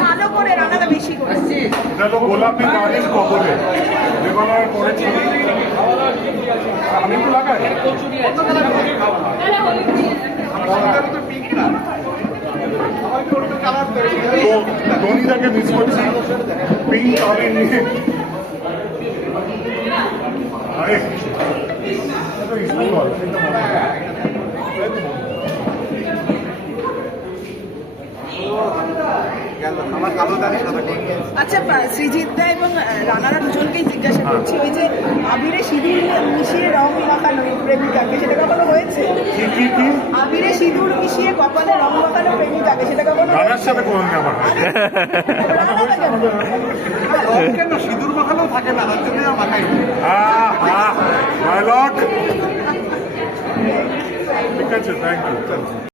ভালো করে রান্নাটা বেশি করে গোলাপি গাড়ির কবলে দেবালয়ের পড়েছি আমি তো লাগাই ধোনিদাকে মিস করছি পিঙ্ক আমি নিয়ে আরে স্কুল আচ্ছা সৃজিত দা এবং রানারা দুজনকেই জিজ্ঞাসা করছি ওই যে আবিরে সিঁদুর মিশিয়ে রং মাখানো প্রেমিকাকে সেটা কখনো হয়েছে? আবিরে সিঁদুর মিশিয়ে কপালে রং মাখানো প্রেমিকাকে সেটা কখনো রানার সাথে কোনদিন আমার কেন সিঁদুর মাখানো থাকে না তার জন্য মাখাই ঠিক আছে থ্যাংক ইউ